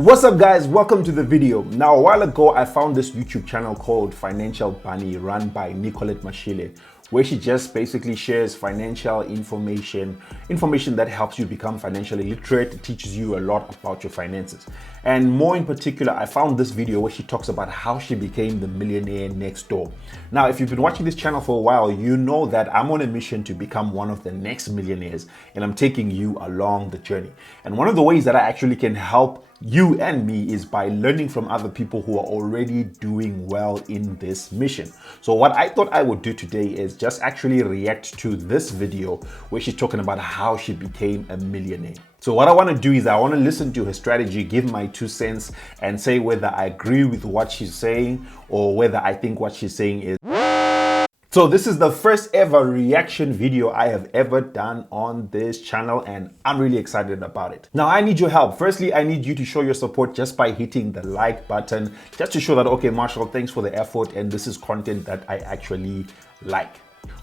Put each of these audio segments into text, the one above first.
What's up guys, welcome to the video. Now a while ago I found this YouTube channel called Financial Bunny run by Nicolette Mashile, where she just basically shares financial information that helps you become financially literate. It teaches you a lot about your finances. And more in particular, I found this video where she talks about how she became the millionaire next door. Now, if you've been watching this channel for a while, you know that I'm on a mission to become one of the next millionaires, and I'm taking you along the journey. And one of the ways that I actually can help you and me is by learning from other people who are already doing well in this mission. So what I thought I would do today is just actually react to this video where she's talking about how she became a millionaire. So what I want to do is I want to listen to her strategy, give my 2 cents, and say whether I agree with what she's saying or whether I think what she's saying is. So this is the first ever reaction video I have ever done on this channel, and I'm really excited about it. Now I need your help. Firstly, I need you to show your support just by hitting the like button, just to show that, okay, Marshall, thanks for the effort and this is content that I actually like.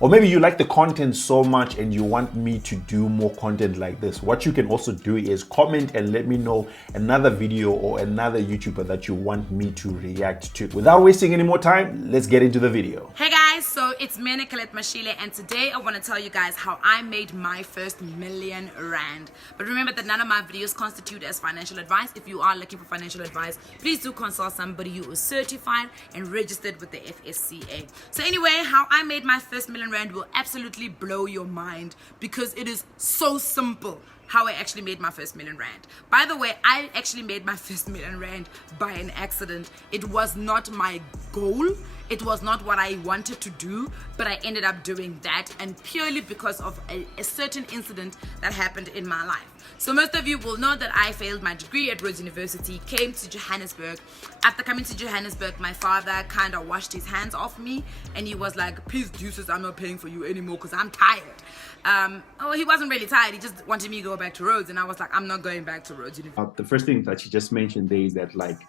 Or maybe you like the content so much and you want me to do more content like this. What you can also do is comment and let me know another video or another YouTuber that you want me to react to. Without wasting any more time, let's get into the video. Hey guys, so it's me, Nicolette Mashile, and today I want to tell you guys how I made my first R1,000,000. But remember that none of my videos constitute as financial advice. If you are looking for financial advice, please do consult somebody who is certified and registered with the FSCA. So anyway, how I made my first R1,000,000 will absolutely blow your mind because it is so simple how I actually made my first R1,000,000. By the way, I actually made my first R1,000,000 by an accident. It was not my goal. It was not what I wanted to do, but I ended up doing that, and purely because of a certain incident that happened in my life. So most of you will know that I failed my degree at Rhodes University, came to Johannesburg. After coming to Johannesburg, my father kind of washed his hands off me, and he was like, please, deuces, I'm not paying for you anymore because I'm tired. He wasn't really tired. He just wanted me to go back to Rhodes, and I was like, I'm not going back to Rhodes University. The first thing that she just mentioned there is that, like,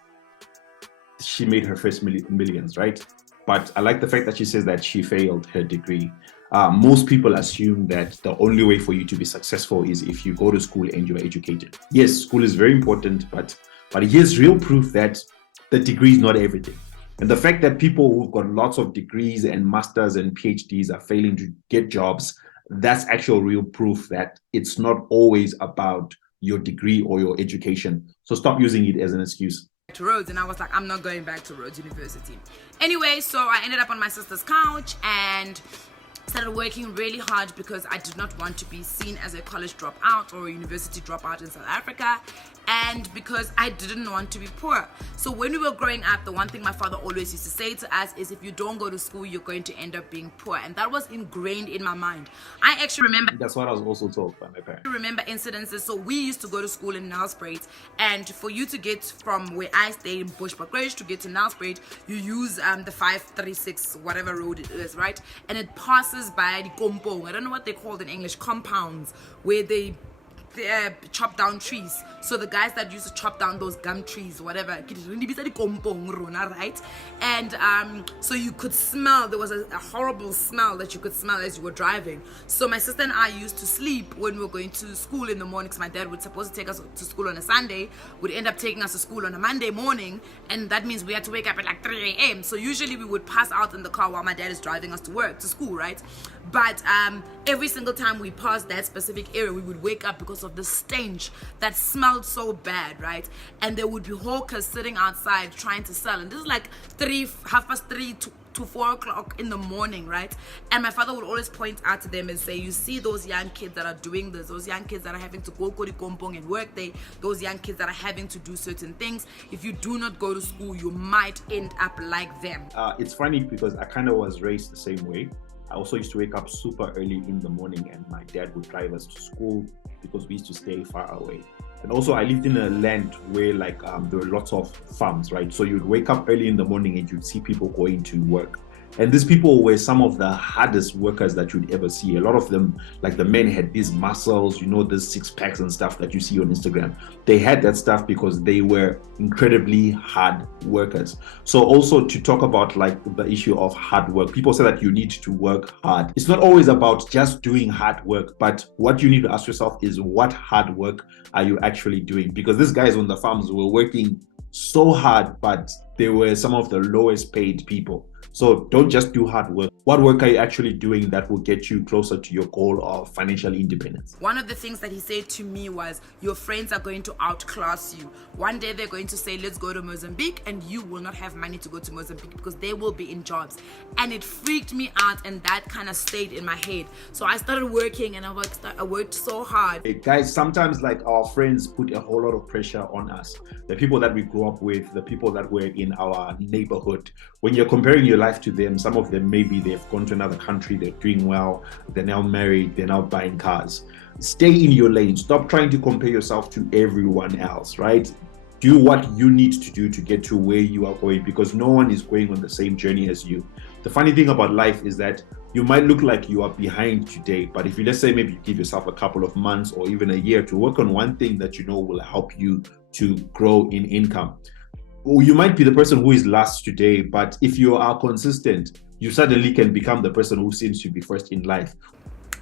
she made her first millions, right? But I like the fact that she says that she failed her degree. Most people assume that the only way for you to be successful is if you go to school and you're educated. Yes, school is very important, but here's real proof that the degree is not everything. And the fact that people who've got lots of degrees and masters and PhDs are failing to get jobs, that's actual real proof that it's not always about your degree or your education. So stop using it as an excuse. To Rhodes, and I was like, I'm not going back to Rhodes University. Anyway, so I ended up on my sister's couch and started working really hard because I did not want to be seen as a college dropout or a university dropout in South Africa, and because I didn't want to be poor. So when we were growing up, the one thing my father always used to say to us is, if you don't go to school, you're going to end up being poor. And that was ingrained in my mind. I actually remember, that's what I was also told by my parents. I remember incidences. So we used to go to school in Nelspruit, and for you to get from where I stayed in Bushbuckridge to get to Nelspruit, you use the 536 whatever road it is, right? And it passes by the kompong, I don't know what they called in English, compounds, where they chop down trees. So the guys that used to chop down those gum trees, whatever, right? And so you could smell, there was a horrible smell that you could smell as you were driving. So my sister and I used to sleep when we were going to school in the morning, because my dad would supposed to take us to school on a Sunday, would end up taking us to school on a Monday morning, and that means we had to wake up at like 3 a.m. So usually we would pass out in the car while my dad is driving us to school, right? But every single time we passed that specific area, we would wake up because of the stench that smelled so bad, right? And there would be hawkers sitting outside trying to sell, and this is like 3:30 to 4 o'clock in the morning, right? And my father would always point out to them and say, you see those young kids that are doing this, those young kids that are having to go to kompong and work there, those young kids that are having to do certain things, if you do not go to school, you might end up like them. It's funny because I kind of was raised the same way. I also used to wake up super early in the morning, and my dad would drive us to school because we used to stay far away. And also I lived in a land where like there were lots of farms, right? So you'd wake up early in the morning and you'd see people going to work. And these people were some of the hardest workers that you'd ever see. A lot of them, like the men, had these muscles, these six packs and stuff that you see on Instagram. They had that stuff because they were incredibly hard workers. So also to talk about like the issue of hard work, people say that you need to work hard. It's not always about just doing hard work, but what you need to ask yourself is, what hard work are you actually doing? Because these guys on the farms were working so hard, but they were some of the lowest paid people. So don't just do hard work. What work are you actually doing that will get you closer to your goal of financial independence? One of the things that he said to me was, your friends are going to outclass you. One day they're going to say, let's go to Mozambique, and you will not have money to go to Mozambique because they will be in jobs. And it freaked me out, and that kind of stayed in my head. So I started working, and I worked so hard. Hey guys, sometimes like our friends put a whole lot of pressure on us. The people that we grew up with, the people that were in our neighborhood. When you're comparing your life to them, some of them maybe they've gone to another country, they're doing well, they're now married, they're now buying cars. Stay in your lane. Stop trying to compare yourself to everyone else, right? Do what you need to do to get to where you are going, because no one is going on the same journey as you. The funny thing about life is that you might look like you are behind today, but if you, let's say, maybe you give yourself a couple of months or even a year to work on one thing that will help you to grow in income. Well, you might be the person who is last today, but if you are consistent, you suddenly can become the person who seems to be first in life.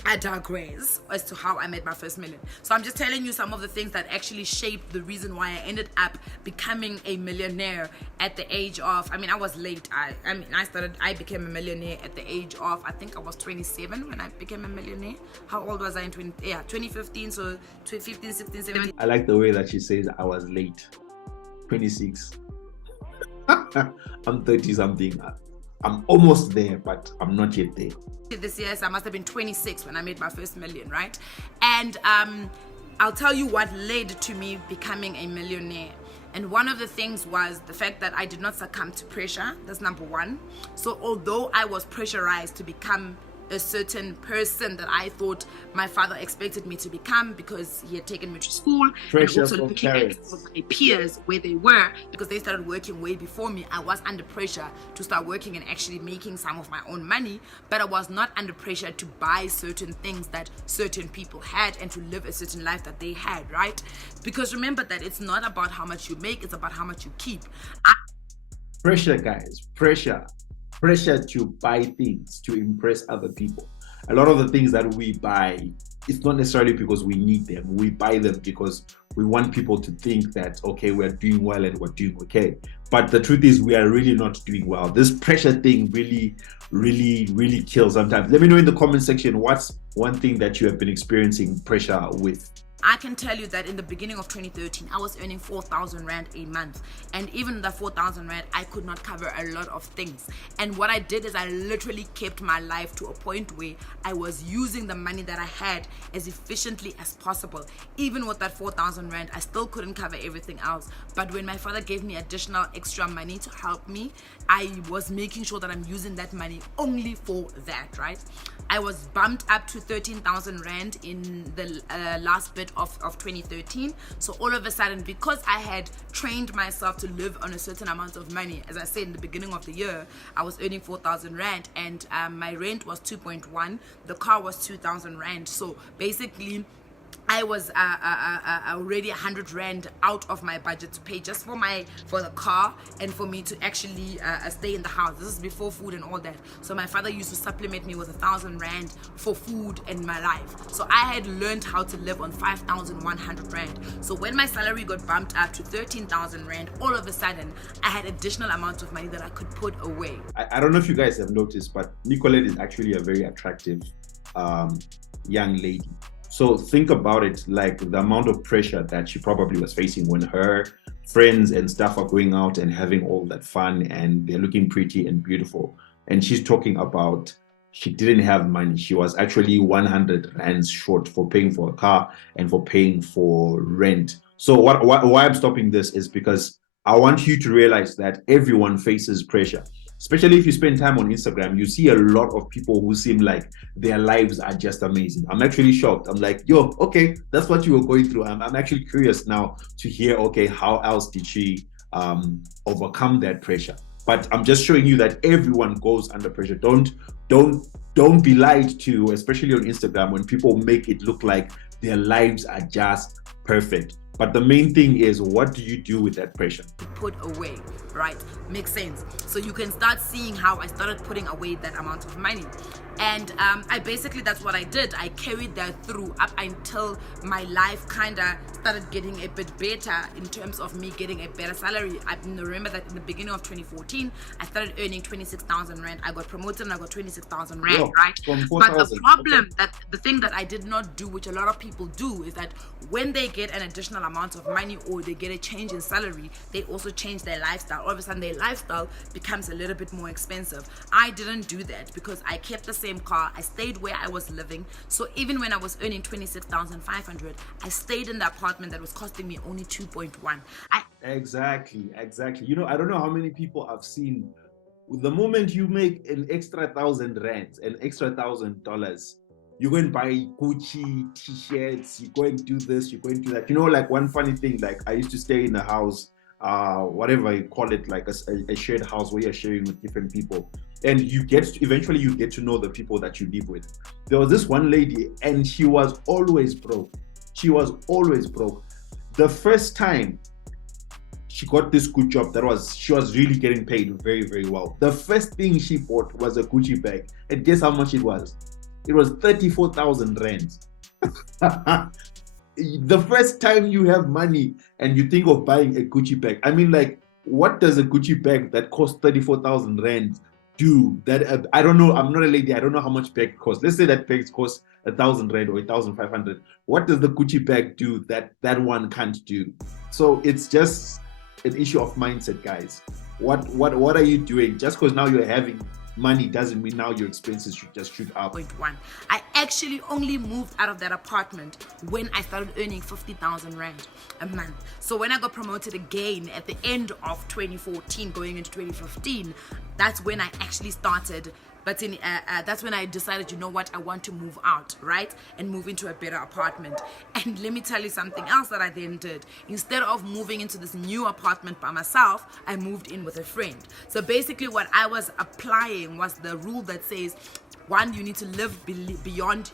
I digress as to how I made my first million. So I'm just telling you some of the things that actually shaped the reason why I ended up becoming a millionaire at the age of, I was late. I became a millionaire at the age of, I think I was 27 when I became a millionaire. How old was I in 2015? So 2015, 16, 17. I like the way that she says I was late. 26. I'm 30 something. I'm almost there, but I'm not yet there. This year, so I must have been 26 when I made my first million, right? And I'll tell you what led to me becoming a millionaire. And one of the things was the fact that I did not succumb to pressure. That's number one. So although I was pressurized to become a certain person that I thought my father expected me to become because he had taken me to school, Pressure and also from looking at my peers where they were, because they started working way before me. I was under pressure to start working and actually making some of my own money, but I was not under pressure to buy certain things that certain people had and to live a certain life that they had, right? Because remember that it's not about how much you make, it's about how much you keep. Pressure, guys, pressure to buy things to impress other people. A lot of the things that we buy, it's not necessarily because we need them. We buy them because we want people to think that, okay, we're doing well and we're doing okay. But the truth is we are really not doing well. This pressure thing really kills sometimes. Let me know in the comment section, what's one thing that you have been experiencing pressure with? I can tell you that in the beginning of 2013, I was earning 4,000 Rand a month. And even the 4,000 Rand, I could not cover a lot of things. And what I did is I literally kept my life to a point where I was using the money that I had as efficiently as possible. Even with that 4,000 Rand, I still couldn't cover everything else. But when my father gave me additional extra money to help me, I was making sure that I'm using that money only for that, right? I was bumped up to 13,000 Rand in the last bit of 2013. So all of a sudden, because I had trained myself to live on a certain amount of money, as I said in the beginning of the year, I was earning 4,000 Rand and my rent was 2.1. The car was 2,000 Rand. So basically, I was already 100 Rand out of my budget to pay just for the car and for me to actually stay in the house. This is before food and all that. So my father used to supplement me with 1,000 Rand for food in my life. So I had learned how to live on 5,100 Rand. So when my salary got bumped up to 13,000 Rand, all of a sudden I had additional amount of money that I could put away. I don't know if you guys have noticed, but Nicolette is actually a very attractive young lady. So think about it, like the amount of pressure that she probably was facing when her friends and stuff are going out and having all that fun and they're looking pretty and beautiful. And she's talking about she didn't have money. She was actually 100 Rands short for paying for a car and for paying for rent. So why I'm stopping this is because I want you to realize that everyone faces pressure. Especially if you spend time on Instagram, you see a lot of people who seem like their lives are just amazing. I'm actually shocked. I'm like, yo, okay, that's what you were going through. I'm actually curious now to hear, okay, how else did she overcome that pressure? But I'm just showing you that everyone goes under pressure. Don't be lied to, especially on Instagram, when people make it look like their lives are just perfect. But the main thing is, what do you do with that pressure? Put away, right? Makes sense. So you can start seeing how I started putting away that amount of money. And I basically, that's what I did. I carried that through up until my life kind of started getting a bit better in terms of me getting a better salary. I remember that in the beginning of 2014, I started earning 26,000 rand. I got promoted and I got 26,000 rand, Yo, right? from But the 4,000. problem, that the thing that I did not do, which a lot of people do, is that when they get an additional amount of money or they get a change in salary, they also change their lifestyle. All of a sudden, their lifestyle becomes a little bit more expensive. I didn't do that because I kept the same car. I stayed where I was living. So even when I was earning 26,500, I stayed in the apartment that was costing me only 2.1. Exactly. You know, I don't know how many people I've seen. The moment you make an extra 1,000 rands, an extra $1,000, you go and buy Gucci t-shirts, you go and do this, you go and do that. You know, like one funny thing, like I used to stay in a house, whatever you call it, like a shared house where you're sharing with different people. And eventually you get to know the people that you live with. There was this one lady and she was always broke. The first time she got this good job, she was really getting paid very, very well. The first thing she bought was a Gucci bag. And guess how much it was? It was 34,000 rands. The first time you have money and you think of buying a Gucci bag, I mean, like, what does a Gucci bag that costs 34,000 rand do? That I don't know. I'm not a lady. I don't know how much bag costs. Let's say that bag costs 1,000 rand or 1,500. What does the Gucci bag do that one can't do? So it's just an issue of mindset, guys. What are you doing? Just because now you're having money doesn't mean now your expenses should just shoot up. 0.1. I actually only moved out of that apartment when I started earning 50,000 rand a month. So when I got promoted again at the end of 2014 going into 2015, that's when I actually started. But that's when I decided, you know what, I want to move out, right? And move into a better apartment. And let me tell you something else that I then did. Instead of moving into this new apartment by myself, I moved in with a friend. So basically what I was applying was the rule that says, one, you need to live beyond,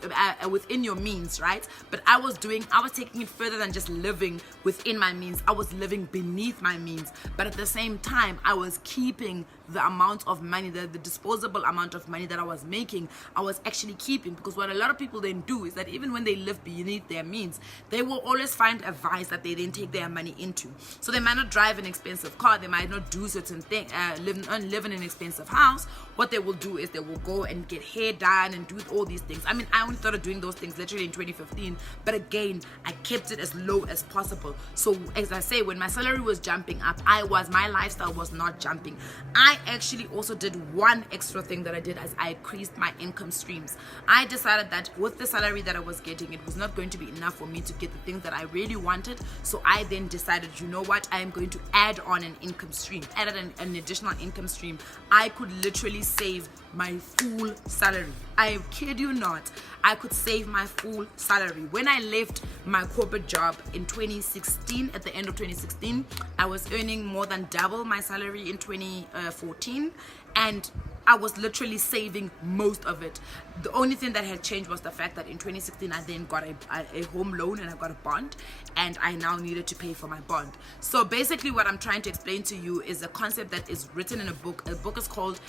within your means, right? But I was taking it further than just living within my means. I was living beneath my means. But at the same time, I was keeping the amount of money, the disposable amount of money that I was making, I was actually keeping. Because what a lot of people then do is that even when they live beneath their means, they will always find a vice that they then take their money into. So they might not drive an expensive car, they might not do certain things, live in an expensive house. What they will do is they will go and get hair done and do all these things. I mean, I only started doing those things literally in 2015, but again, I kept it as low as possible. So as I say, when my salary was jumping up, my lifestyle was not jumping. I actually also did one extra thing that I did, as I increased my income streams. I decided that with the salary that I was getting, it was not going to be enough for me to get the things that I really wanted. So I then decided, you know what, I am going to add on an income stream, added an additional income stream. I could literally save my full salary. I kid you not, I could save my full salary. When I left my corporate job in 2016, at the end of 2016, I was earning more than double my salary in 2014, and I was literally saving most of it. The only thing that had changed was the fact that in 2016 I then got a home loan and I got a bond, and I now needed to pay for my bond. So basically what I'm trying to explain to you is a concept that is written in a book. The book is called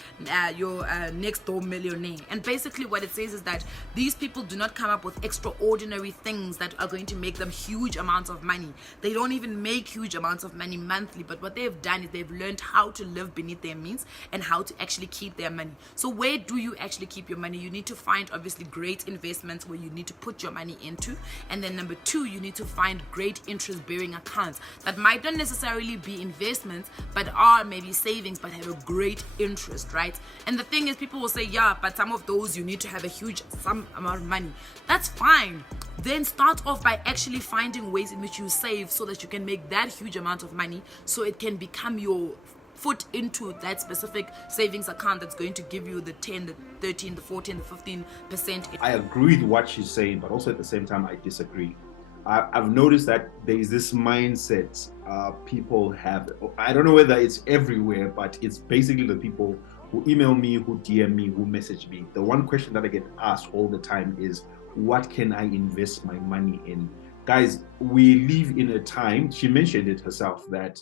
Your Next Door Millionaire, and basically what it says is that these people do not come up with extraordinary things that are going to make them huge amounts of money. They don't even make huge amounts of money monthly, but what they've done is they've learned how to live beneath their means and how to actually keep their money. So where do you actually keep your money? You need to find obviously great investments where you need to put your money into, and then number two, you need to find great interest bearing accounts that might not necessarily be investments but are maybe savings but have a great interest, right? And the thing is, people will say, yeah, but some of those you need to have a huge sum amount of money. That's fine. Then start off by actually finding ways in which you save so that you can make that huge amount of money, so it can become your foot into that specific savings account that's going to give you the 10, the 13, the 14, the 15%. I agree with what she's saying, but also at the same time I disagree. I've noticed that there is this mindset people have. I don't know whether it's everywhere, but it's basically the people who email me, who DM me, who message me. The one question that I get asked all the time is, what can I invest my money in? Guys, we live in a time, she mentioned it herself, that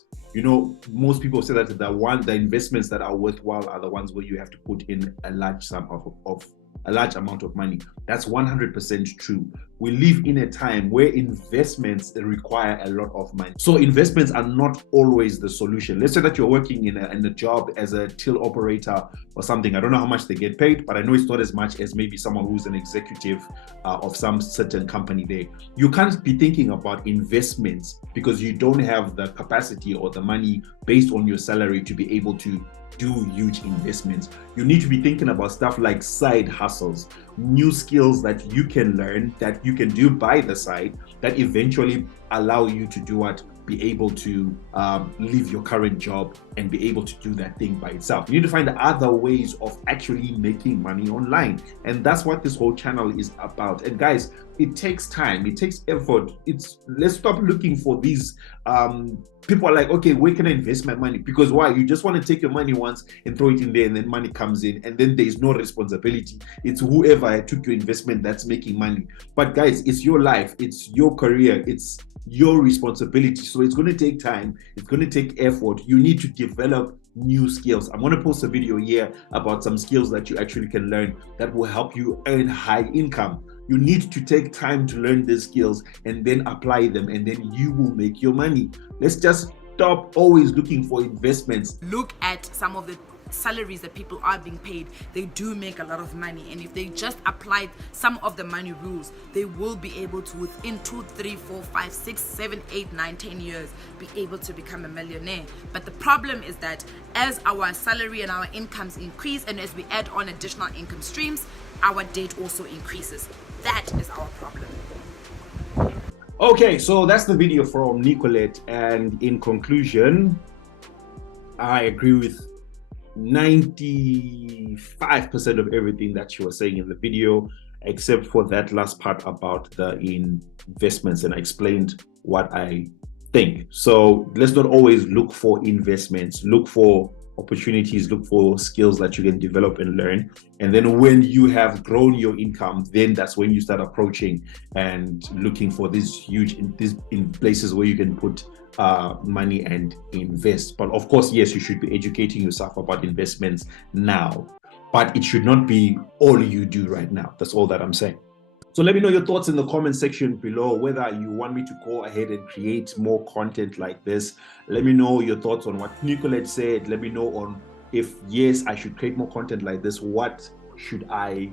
most people say that the investments that are worthwhile are the ones where you have to put in a large sum of a large amount of money. That's 100% true. We live in a time where investments require a lot of money. So investments are not always the solution. Let's say that you're working in a job as a till operator or something. I don't know how much they get paid, but I know it's not as much as maybe someone who's an executive of some certain company there. You can't be thinking about investments because you don't have the capacity or the money based on your salary to be able to do huge investments. You need to be thinking about stuff like side hustles, new skills that you can learn, that you can do by the side, that eventually allow you to do what? Be able to leave your current job and be able to do that thing by itself. You need to find other ways of actually making money online. And that's what this whole channel is about. And guys, it takes time, it takes effort. Let's stop looking for these people are like, okay, where can I invest my money? Because why? You just want to take your money once and throw it in there, and then money comes in, and then there's no responsibility. It's whoever took your investment that's making money. But guys, it's your life, it's your career, it's your responsibility. So it's going to take time, it's going to take effort. You need to develop new skills. I'm going to post a video here about some skills that you actually can learn that will help you earn high income. You need to take time to learn these skills and then apply them, and then you will make your money. Let's just stop always looking for investments. Look at some of the salaries that people are being paid. They do make a lot of money, and if they just applied some of the money rules, they will be able to, within 2, 3, 4, 5, 6, 7, 8, 9, 10 years, be able to become a millionaire. But the problem is that as our salary and our incomes increase, and as we add on additional income streams, our debt also increases. That is our problem. Okay, so that's the video from Nicolette, and in conclusion, I agree with 95% of everything that she was saying in the video, except for that last part about the investments, and I explained what I think. So let's not always look for investments, look for opportunities, look for skills that you can develop and learn. And then when you have grown your income, then that's when you start approaching and looking for these in places where you can put money and invest. But of course, yes, you should be educating yourself about investments now, but it should not be all you do right now. That's all that I'm saying. So let me know your thoughts in the comment section below, whether you want me to go ahead and create more content like this. Let me know your thoughts on what Nicolette said. Let me know on if, yes, I should create more content like this. What should I,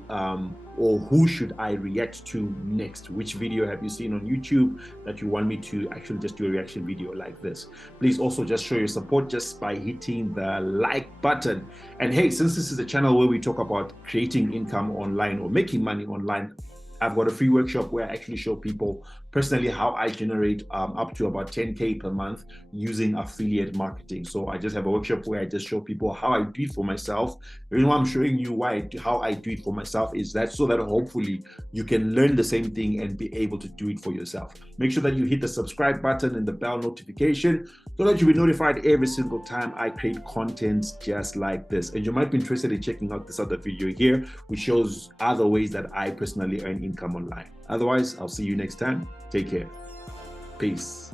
or who should I react to next? Which video have you seen on YouTube that you want me to actually just do a reaction video like this? Please also just show your support just by hitting the like button. And hey, since this is a channel where we talk about creating income online or making money online, I've got a free workshop where I actually show people personally how I generate up to about 10K per month using affiliate marketing. So I just have a workshop where I just show people how I do it for myself. The reason why I'm showing you how I do it for myself is that so that hopefully you can learn the same thing and be able to do it for yourself. Make sure that you hit the subscribe button and the bell notification so that you'll be notified every single time I create content just like this. And you might be interested in checking out this other video here, which shows other ways that I personally earn income online. Otherwise, I'll see you next time. Take care. Peace.